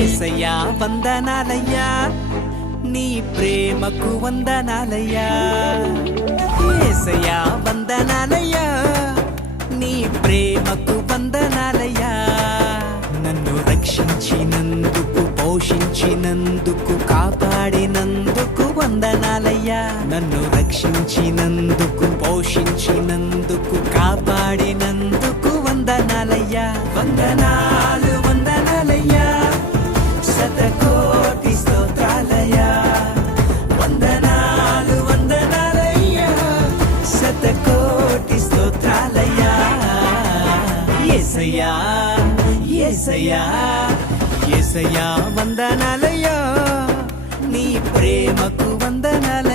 యేసయ్యా వందనాలయ్యా నీ ప్రేమకు వందనాలయ్యా యేసయ్యా వందనాలయ్యా నీ ప్రేమకు వందనాలయ్యా నన్ను రక్షించినందుకు పోషించినందుకు కాపాడినందుకు వందనాలయ్యా నన్ను రక్షించినందుకు పోషించినందుకు కాపాడినందుకు వందనాలయ్యా వందనాలు వందనాలయ్యా శతకోటి స్తోత్రాలయ్యా వందనాలు వందనాలయ్యా శతకోటి స్తోత్రాలయ్యా యేసయ్యా యేసయ్యా యేసయ్యా వందనాలయ్యా నీ ప్రేమకు వందనాలు